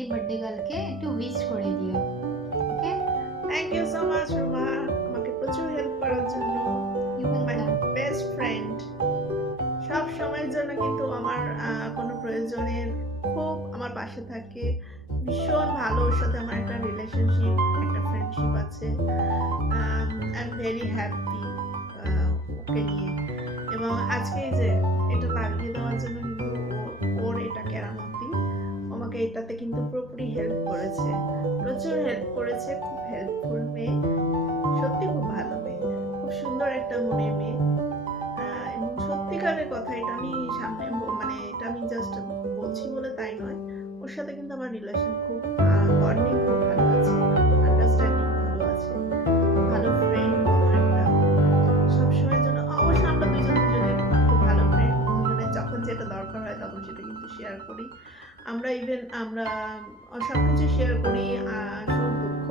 এই বার্থডে গার্লকে একটু উইশ করে দিও। Okay? Thank you so much Ruma, আমাকে প্রচুর হেল্প করার জন্য। You my welcome. Best friend, সব সময়ের জন্য কিন্তু আমার কোনো প্রয়োজনের খুব আমার পাশে থাকে। ভীষণ ভালো, ওর সাথে আমার একটা রিলেশনশিপ, একটা ফ্রেন্ডশিপ আছে। I am very happy okay নিয়ে। এবং আজকে এই যে এটা লাগিয়ে দেওয়ার জন্য কিন্তু ওর এটা কেরামতি, আমাকে এটাতে কিন্তু পুরোপুরি হেল্প করেছে, প্রচুর হেল্প করেছে। খুব হেল্পফুল মেয়ে, সত্যি খুব ভালো মেয়ে, খুব সুন্দর একটা মনের মেয়ে। এবং সত্যিকারের কথা, এটা আমি সামনে মানে এটা আমি জাস্ট বলছি বলে তাই নয়, ওর সাথে কিন্তু আমার রিলেশন খুব বন্ডিং খুব ভালো আছে, আন্ডারস্ট্যান্ডিং ভালো আছে, ভালো ফ্রেন্ড বলো একটা সবসময়ের জন্য। অবশ্য আমরা দুজনের খুব ভালো ফ্রেন্ড, দুজনের যখন যেটা দরকার হয় তখন সেটা কিন্তু শেয়ার করি আমরা। ইভেন আমরা সবকিছু শেয়ার করি, সুখ দুঃখ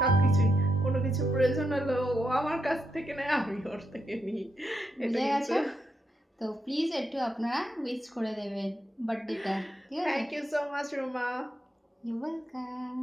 সবকিছুই। কোনো কিছু প্রয়োজন হলো ও আমার কাছ থেকে নেয়, আমি ওর থেকে নিই। এটা বুঝে কিন্তু গেছো? তো প্লিজ একটু আপনারা উইশ করে দেবেন বার্থডেটা। ঠিক আছে? Thank you so much Ruma. You welcome.